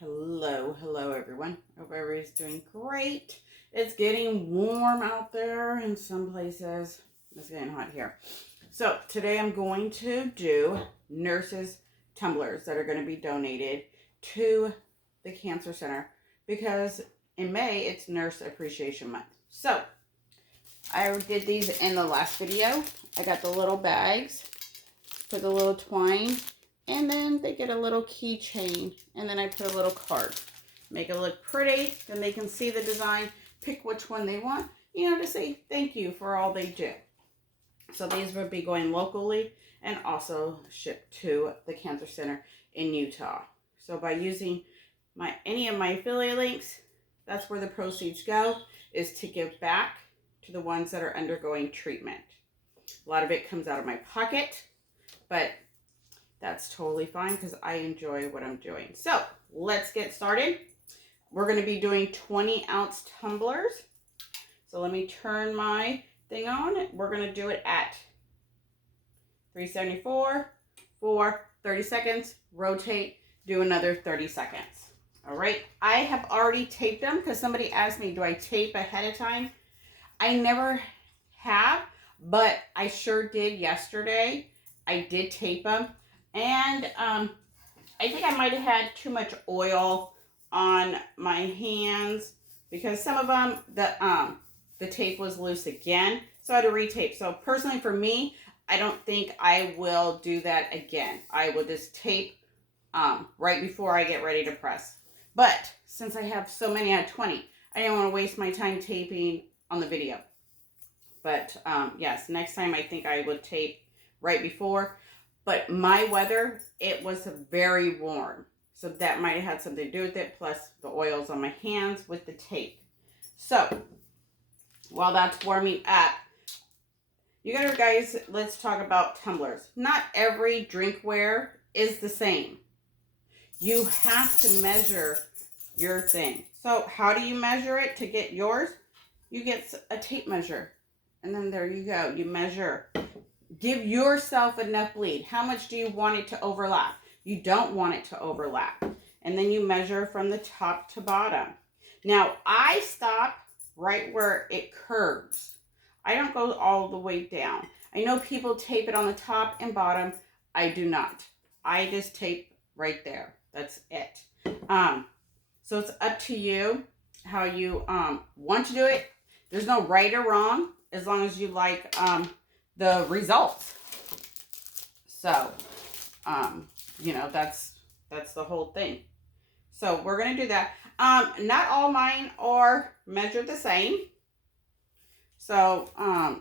Hello everyone. Hope everybody's doing great. It's getting warm out there in some places. It's getting hot here. So today I'm going to do nurses' tumblers that are going to be donated to the Cancer Center because in May it's Nurse Appreciation Month. So I did these in the last video. I got the little bags for the little twine. And then they get a little keychain, and then I put a little card. Make it look pretty, then they can see the design, pick which one they want, to say thank you for all they do. So these would be going locally and also shipped to the Cancer Center in Utah. So by using any of my affiliate links, that's where the proceeds go, is to give back to the ones that are undergoing treatment. A lot of it comes out of my pocket, but that's totally fine because I enjoy what I'm doing. So let's get started. We're going to be doing 20-ounce tumblers. So let me turn my thing on. We're going to do it at 374 for 30 seconds. Rotate, do another 30 seconds. All right. I have already taped them because somebody asked me, do I tape ahead of time? I never have, but I sure did yesterday. I did tape them. And I think I might have had too much oil on my hands because some of them, the tape was loose again. So I had to retape. So personally for me, I don't think I will do that again. I will just tape right before I get ready to press. But since I have so many, I had 20, I didn't want to waste my time taping on the video. But yes, next time I think I would tape right before. But my weather, it was very warm. So that might have had something to do with it, plus the oils on my hands with the tape. So while that's warming up, guys, let's talk about tumblers. Not every drinkware is the same. You have to measure your thing. So how do you measure it to get yours? You get a tape measure. And then there you go. You measure. Give yourself enough bleed. How much do you want it to overlap? You don't want it to overlap. And then you measure from the top to bottom. Now, I stop right where it curves. I don't go all the way down. I know people tape it on the top and bottom. I do not. I just tape right there. That's it. So it's up to you how you want to do it. There's no right or wrong as long as you like the results. So, that's the whole thing. So we're going to do that. Not all mine are measured the same. So,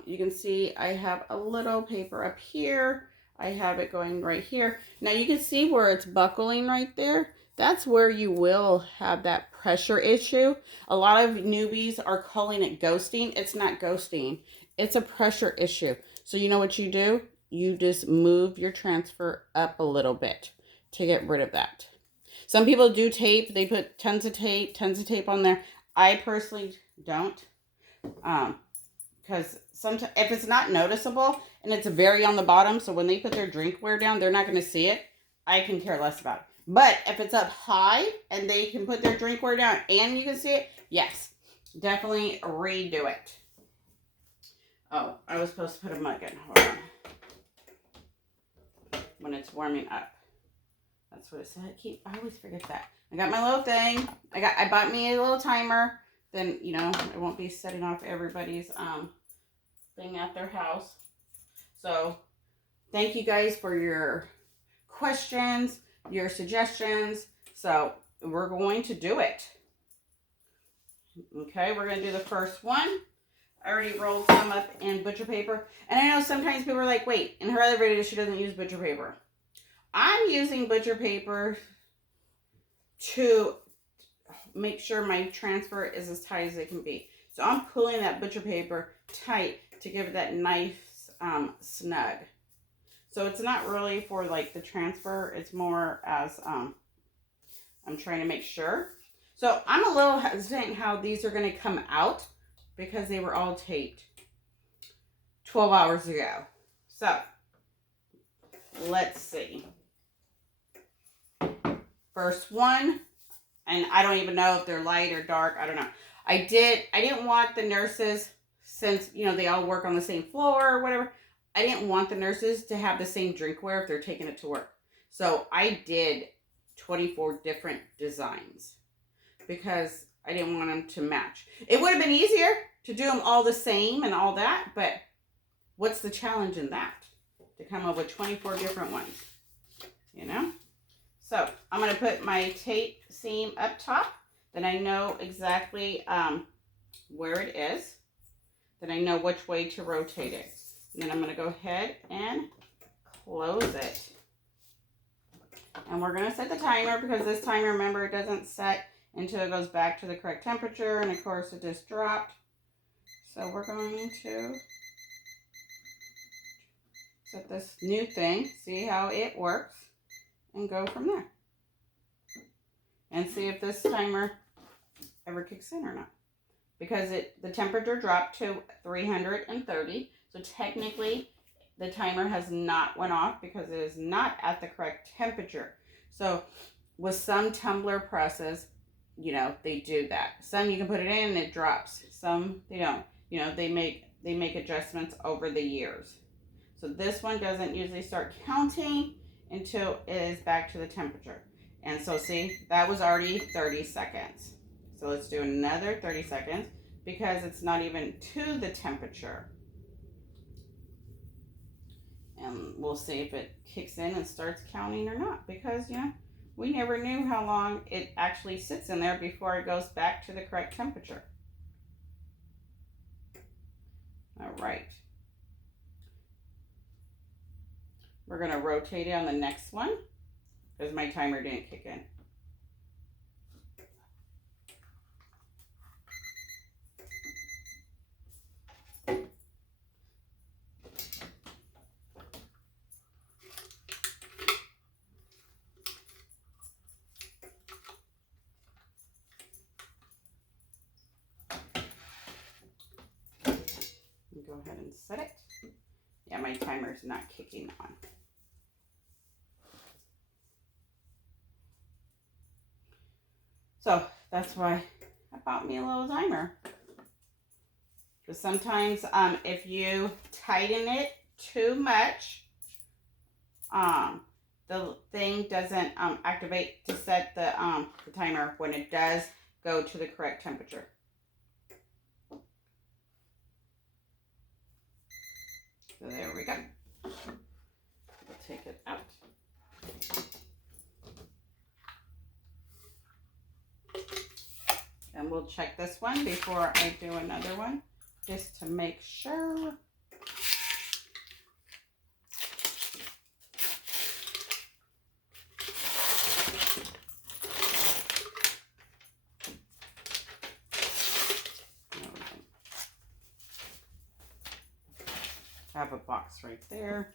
you can see I have a little paper up here. I have it going right here. Now you can see where it's buckling right there. That's where you will have that pressure issue. A lot of newbies are calling it ghosting. It's not ghosting. It's a pressure issue. So you know what you do? You just move your transfer up a little bit to get rid of that. Some people do tape. They put tons of tape on there. I personally don't. Because sometimes if it's not noticeable and it's very on the bottom, so when they put their drinkware down, they're not going to see it. I can care less about it. But if it's up high and they can put their drinkware down and you can see it, yes, definitely redo it. Oh, I was supposed to put a mug in. Hold on. When it's warming up. That's what it said. I always forget that. I got my little thing. I bought me a little timer. Then, it won't be setting off everybody's thing at their house. So, thank you guys for your questions, your suggestions. So, we're going to do it. Okay, we're going to do the first one. I already rolled some up in butcher paper. And I know sometimes people are like, wait, in her other video, she doesn't use butcher paper. I'm using butcher paper to make sure my transfer is as tight as it can be. So I'm pulling that butcher paper tight to give it that nice snug. So it's not really for like the transfer. It's more as I'm trying to make sure. So I'm a little hesitant how these are going to come out because they were all taped 12 hours ago. So let's see. First one, And I don't even know if they're light or dark. I don't know. I didn't want the nurses, since, you know, they all work on the same floor or whatever. I didn't want the nurses to have the same drinkware if they're taking it to work. So I did 24 different designs because I didn't want them to match. It would have been easier to do them all the same and all that, but what's the challenge in that? To come up with 24 different ones, you know? So I'm going to put my tape seam up top. Then I know exactly where it is. Then I know which way to rotate it. And then I'm going to go ahead and close it. And we're going to set the timer, because this timer, remember, it doesn't set until it goes back to the correct temperature. And of course it just dropped. So we're going to set this new thing, see how it works, and go from there. And see if this timer ever kicks in or not. Because the temperature dropped to 330. So technically the timer has not went off because it is not at the correct temperature. So with some tumbler presses, you know, they do that. Some you can put it in and it drops. Some they don't. You know, they make adjustments over the years. So this one doesn't usually start counting until it is back to the temperature. And so see, that was already 30 seconds. So let's do another 30 seconds because it's not even to the temperature. And we'll see if it kicks in and starts counting or not, because, you know, we never knew how long it actually sits in there before it goes back to the correct temperature. All right. We're going to rotate it on the next one because my timer didn't kick in. Go ahead and set it. Yeah, my timer's not kicking on. So that's why I bought me a little timer. Because sometimes if you tighten it too much, the thing doesn't activate to set the timer when it does go to the correct temperature. So there we go. We'll take it out. And we'll check this one before I do another one, just to make sure. I have a box right there.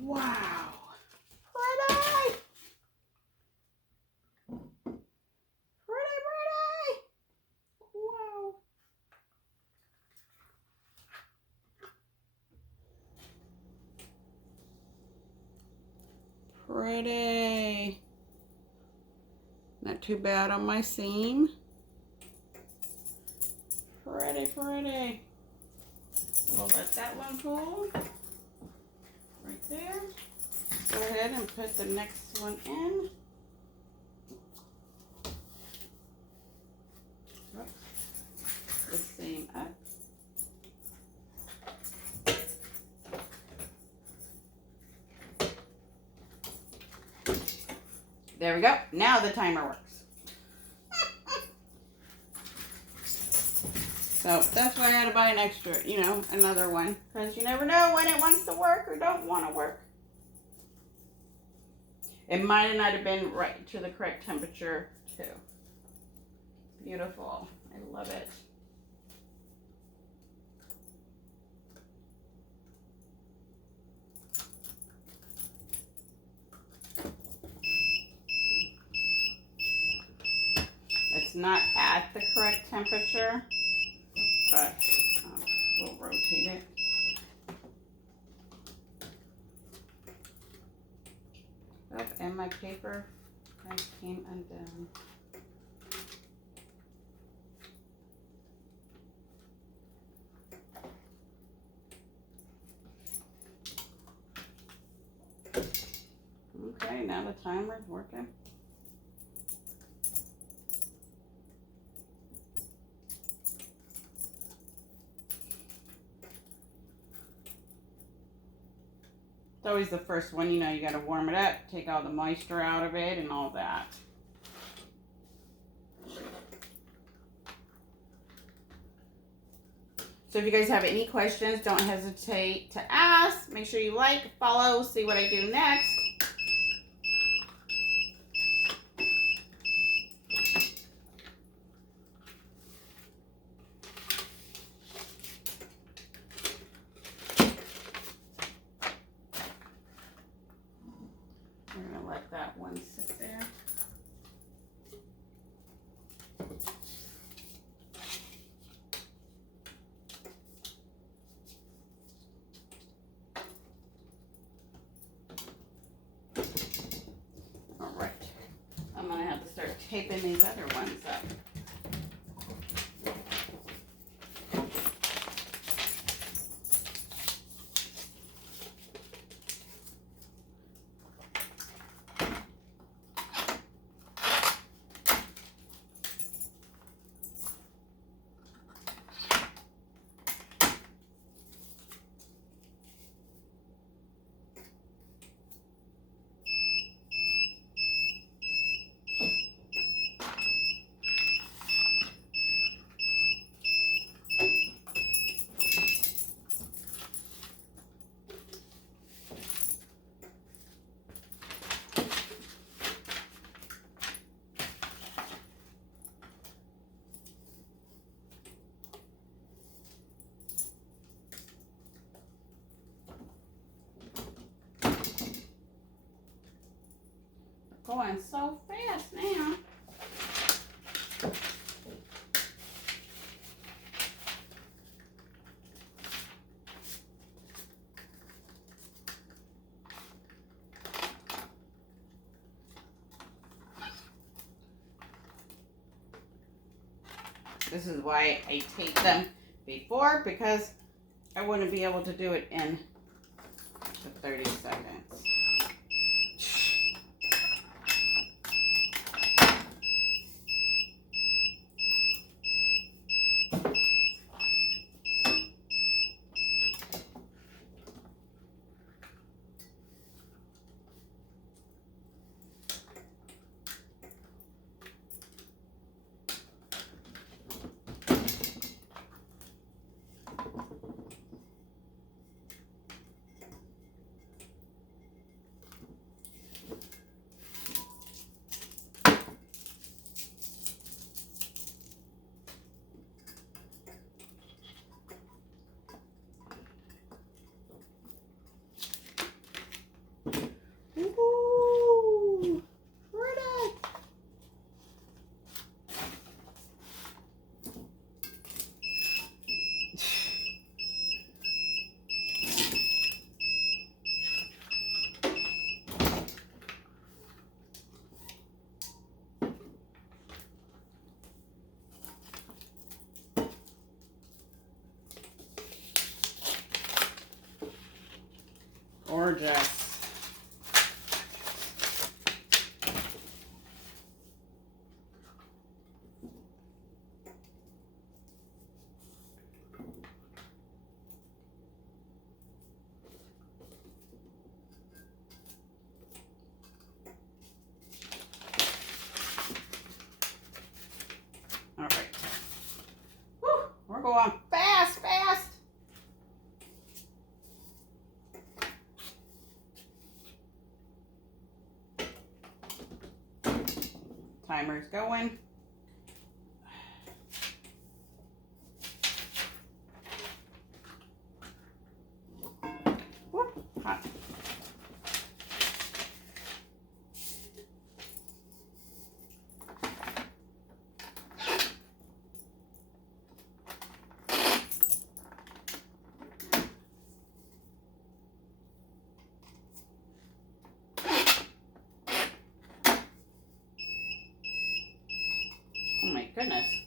Wow. Pretty. Pretty. Wow. Pretty. Not too bad on my seam. Pretty. We'll let that one cool. Right there. Go ahead and put the next one in. The seam up. There we go. Now the timer works. So that's why I had to buy an extra, you know, another one. Because you never know when it wants to work or don't want to work. It might not have been right to the correct temperature too. Beautiful. I love it. not at the correct temperature, but we'll rotate it. Oh, and my paper came undone. Okay, now the timer's working. It's always the first one, you know, you got to warm it up, take all the moisture out of it and all that. So if you guys have any questions, don't hesitate to ask. Make sure you like, follow, see what I do next. We're going to let that one sit there. All right. I'm going to have to start taping these other ones up. Going so fast now. This is why I taped them before, because I wouldn't be able to do it in the 30 seconds. Ooh, pretty. Gorgeous. All right. Woo, we're going fast, fast. Timer's going. Whoop, hot. Oh my goodness.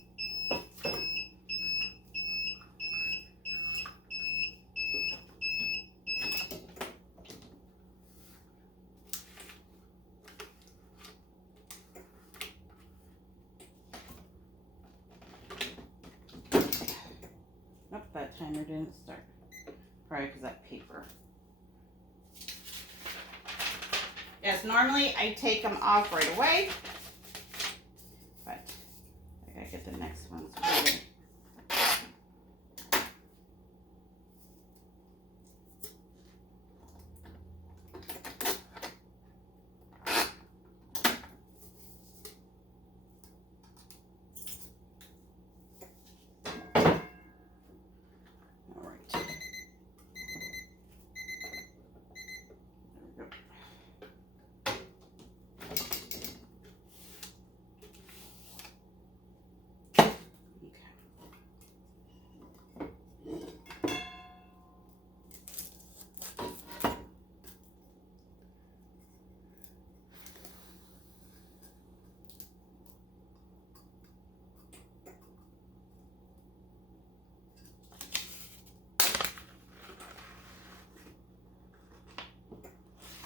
Nope, that timer didn't start. Probably because that paper. Yes, normally I take them off right away, but I gotta get the next ones ready. All right.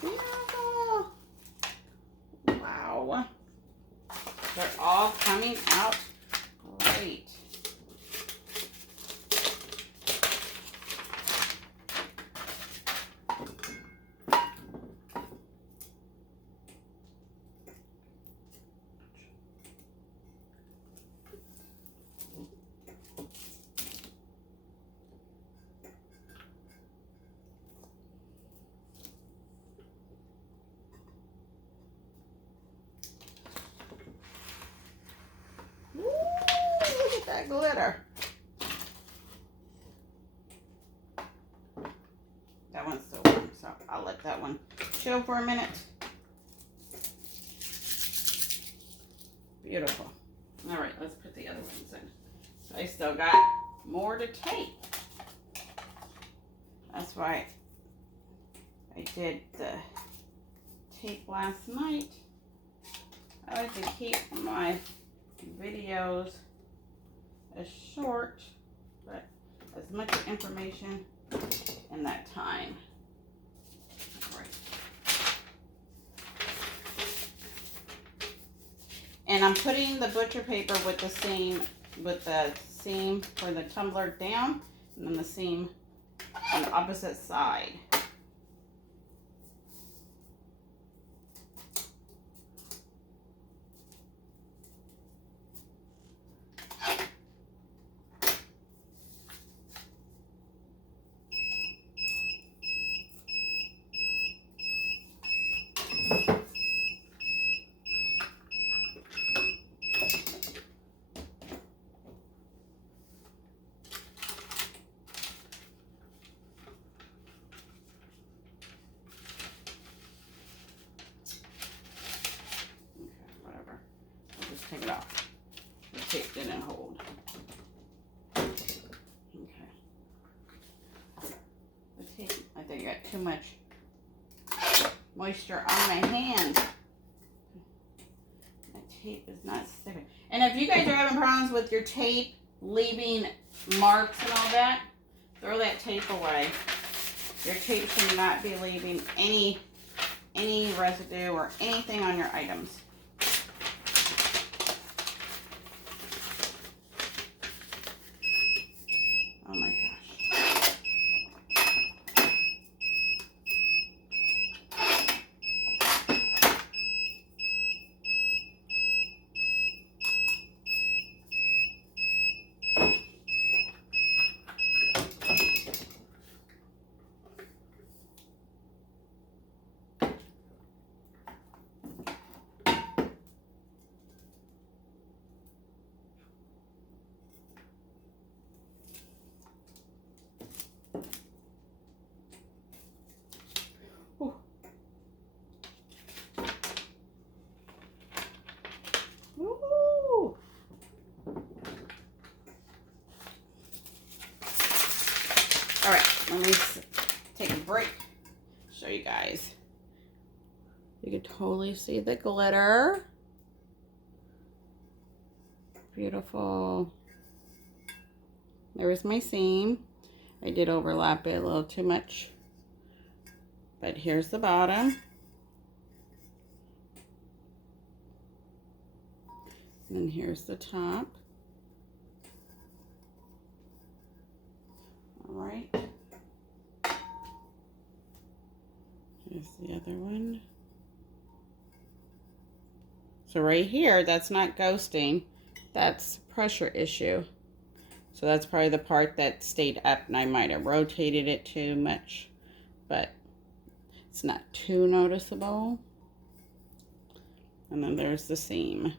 There we go. Wow. They're all coming out great. Woo, look at that glitter. That one's still warm, so I'll let that one chill for a minute. Beautiful. All right, let's put the other ones in. So I still got more to tape. That's why I did the tape last night. I like to keep my videos as short, but as much information in that time. All right. And I'm putting the butcher paper with the seam for the tumbler down, and then the seam on the opposite side. Take it off. The tape didn't hold. Okay. The tape, I think I got too much moisture on my hand. My tape is not sticking. And if you guys are having problems with your tape leaving marks and all that, throw that tape away. Your tape should not be leaving any residue or anything on your items. Oh my gosh. Woo! All right, let me take a break. Show you guys. You can totally see the glitter. Beautiful. There's my seam. I did overlap it a little too much. But here's the bottom. And here's the top. All right. Here's the other one. So right here, that's not ghosting. That's pressure issue. So that's probably the part that stayed up, and I might have rotated it too much, but it's not too noticeable. And then there's the seam.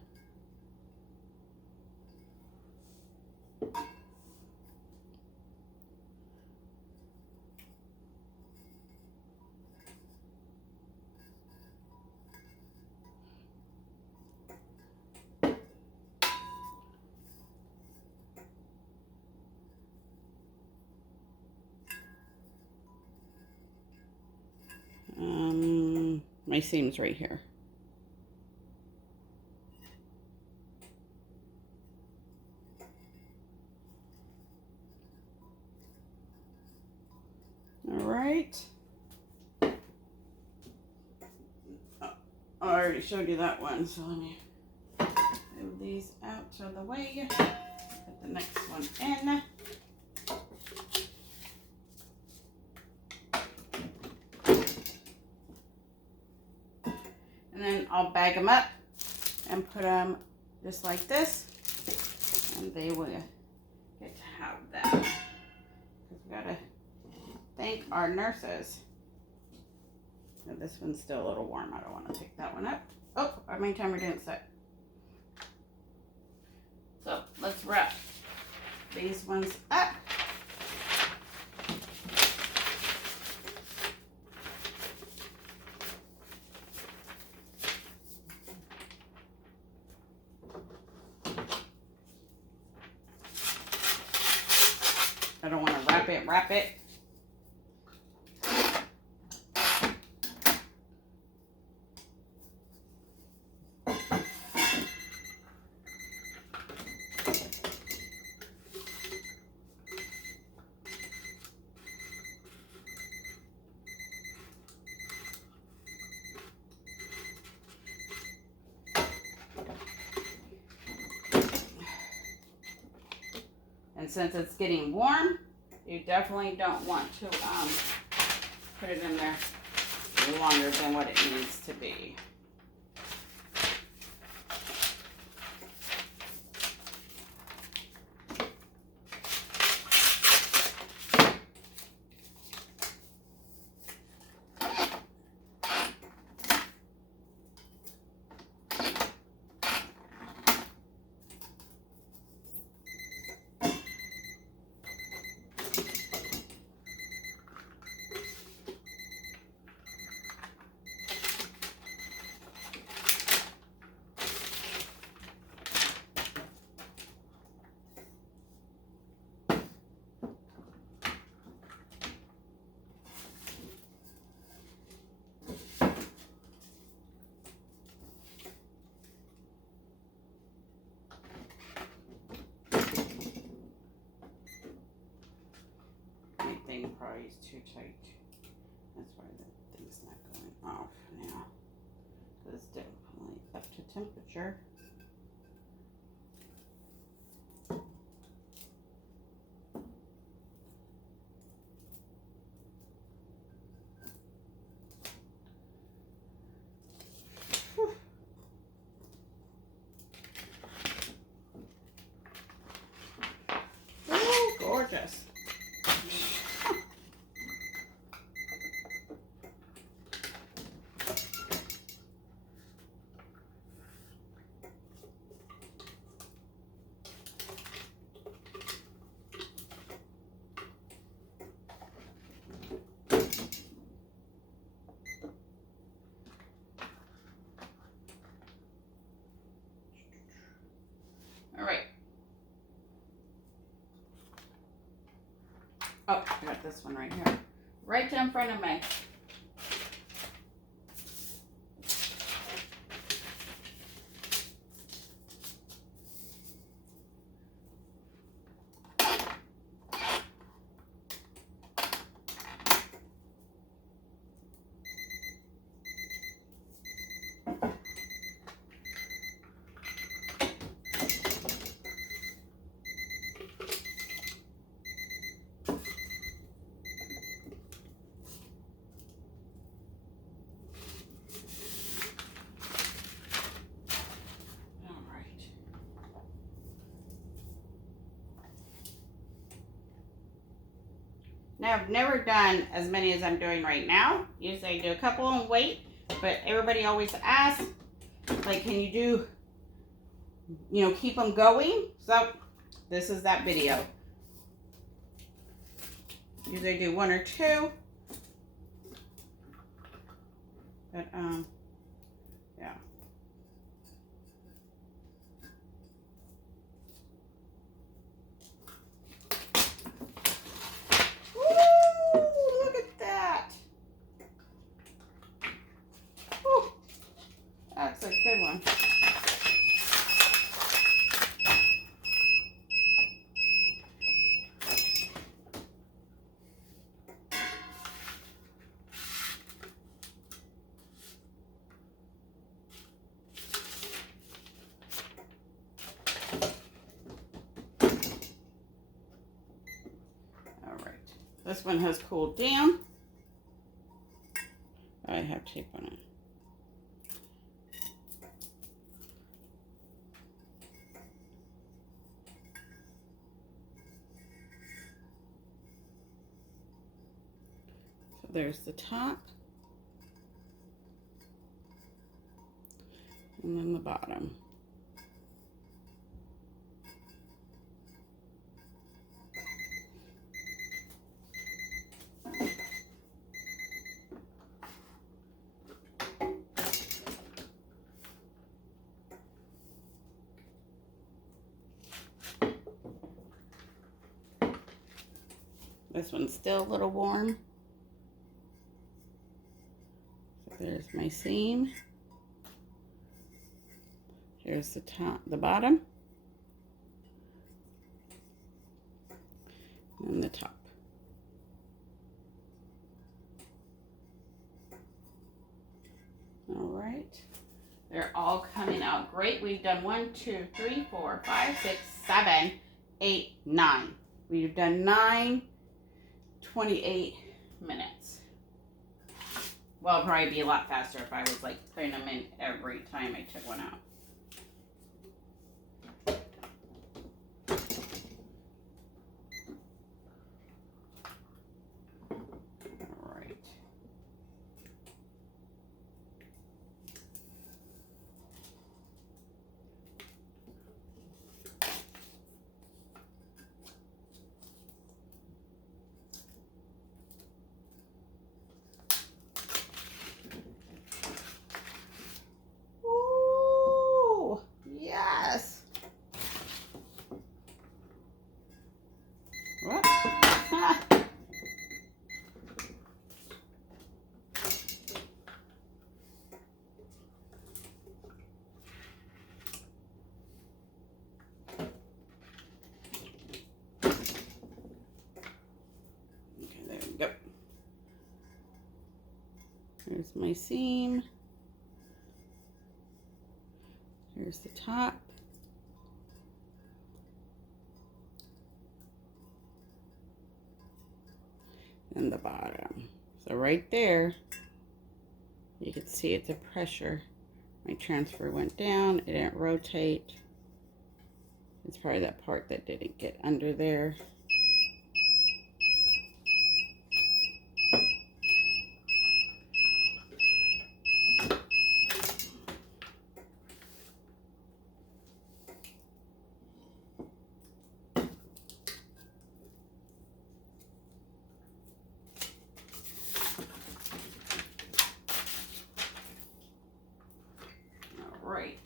My seam's right here. All right. I already showed you that one, so let me move these out of the way. Put the next one in. And then I'll bag them up and put them just like this, and they will get to have that. Because we gotta thank our nurses. Now this one's still a little warm. I don't want to pick that one up. Oh, our main timer didn't set. So let's wrap these ones up. I don't want to wrap it. And since it's getting warm, you definitely don't want to put it in there longer than what it needs to be. Thing probably is too tight. That's why the thing's not going off now. It's definitely up to temperature. Oh, gorgeous. All right. Oh, I got this one right here. Right in front of me. Now, I've never done as many as I'm doing right now. Usually I do a couple and wait, but everybody always asks, like, can you do, you know, keep them going? So this is that video. Usually I do 1 or 2, but yeah. Woo! Look at that. Woo! That's a good one. This one has cooled down. I have tape on it. So there's the top. And then the bottom. This one's still a little warm. So there's my seam. Here's the top, the bottom, and the top. All right, they're all coming out great. We've done 1, 2, 3, 4, 5, 6, 7, 8, 9. We've done 9, 28 minutes. Well, it'd probably be a lot faster if I was like putting them in every time I took one out. Go. Here's my seam. Here's the top. And the bottom. So right there, you can see it's a pressure. My transfer went down, it didn't rotate. It's probably that part that didn't get under there. Right.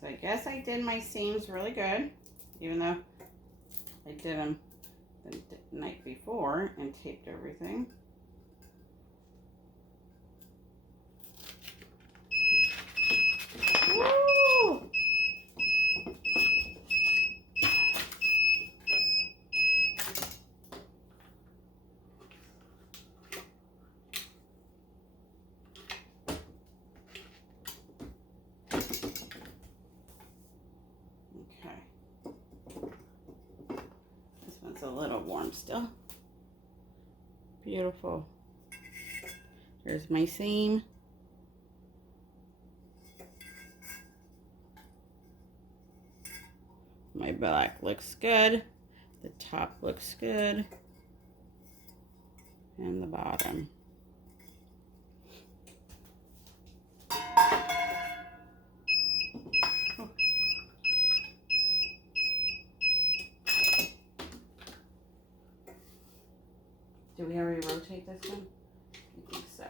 So I guess I did my seams really good, even though I did them the night before and taped everything. Woo! a little warm still. Beautiful. There's my seam. My black looks good. The top looks good. And the bottom. Do we already rotate this one? I think so.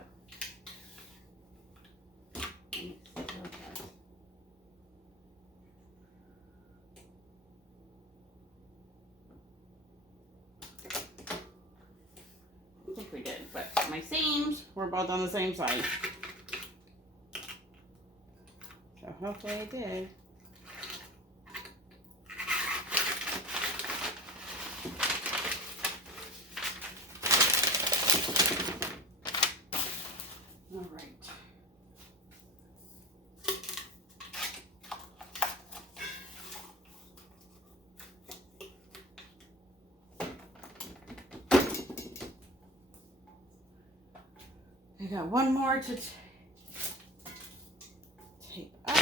I think we did, but my seams were both on the same side. So hopefully I did. All right. I got one more to tape up.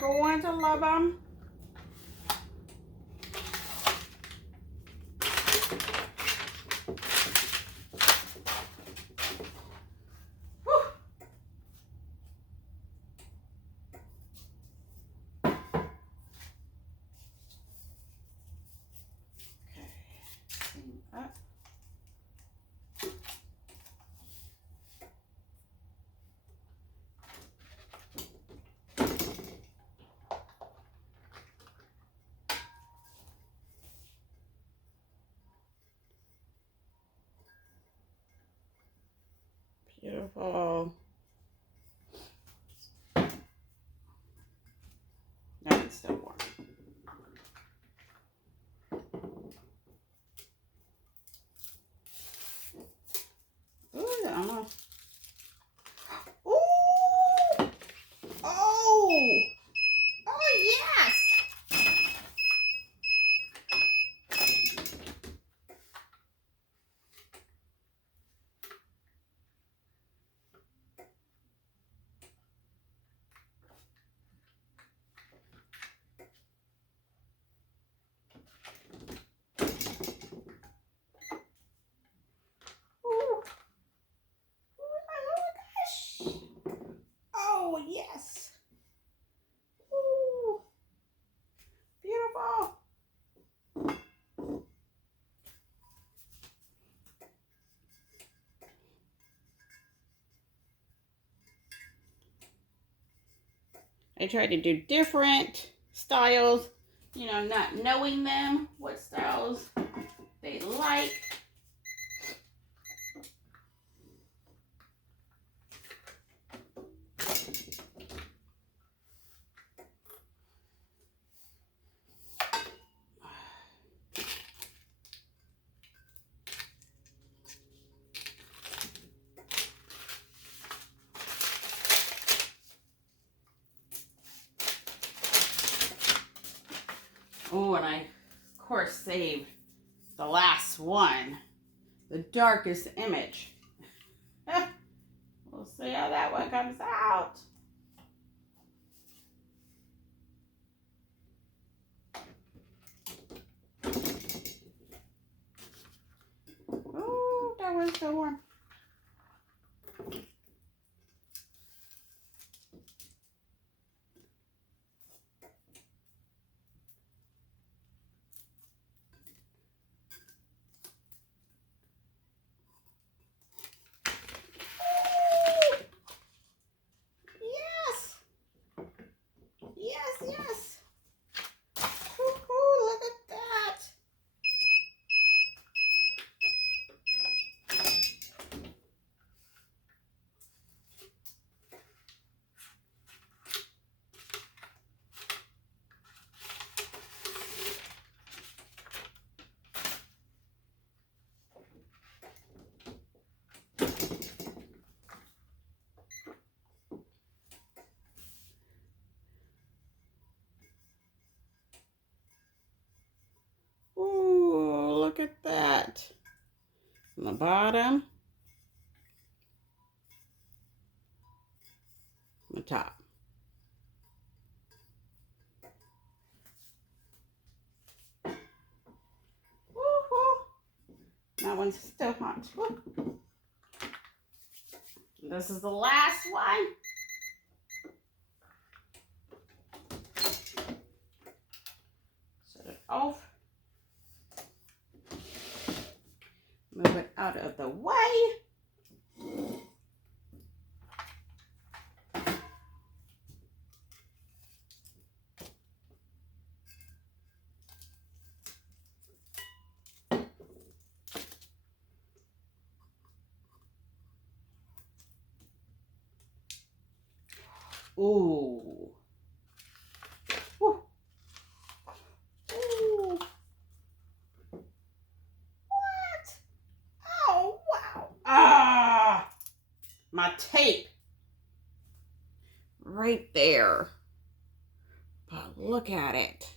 Going to love them. Whew. Okay, seam up. Beautiful. Now it's still warm. Ooh, almost. Ooh! Oh! Oh, yes! Oh, yes. Ooh, beautiful. I try to do different styles, you know, not knowing them, what styles they like. Oh, and I, of course, saved the last one. The darkest image. We'll see how that one comes out. Oh, that one's so warm. Yes. Woo-hoo, look at that. Ooh, look at that. On the bottom. On the top. Woo-hoo. That one's still hot. Woo. This is the last one. Set it off. Move it out of the way. Ooh. Woo. Ooh. What? Oh, wow. Ah, my tape. Right there. But look at it.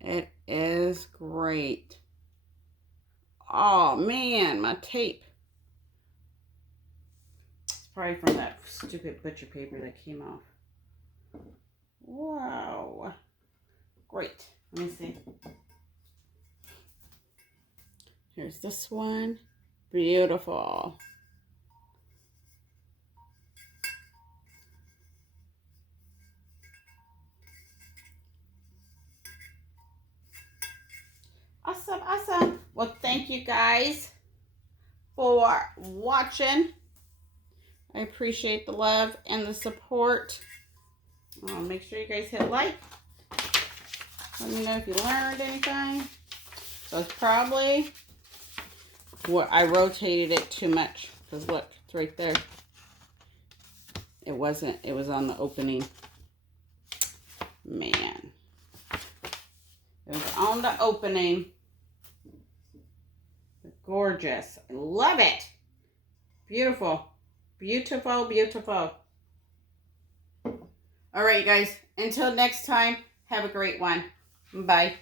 It is great. Oh, man, my tape. It's probably from that stupid butcher paper that came off. Wow. Great. Let me see. Here's this one. Beautiful. Awesome. Well, thank you guys for watching. I appreciate the love and the support. Make sure you guys hit like. Let me know if you learned anything. So it's probably what I rotated it too much. Because look, it's right there. It wasn't. It was on the opening. Man. It was on the opening. Gorgeous. I love it. Beautiful. Beautiful. All right, you guys. Until next time, have a great one. Bye.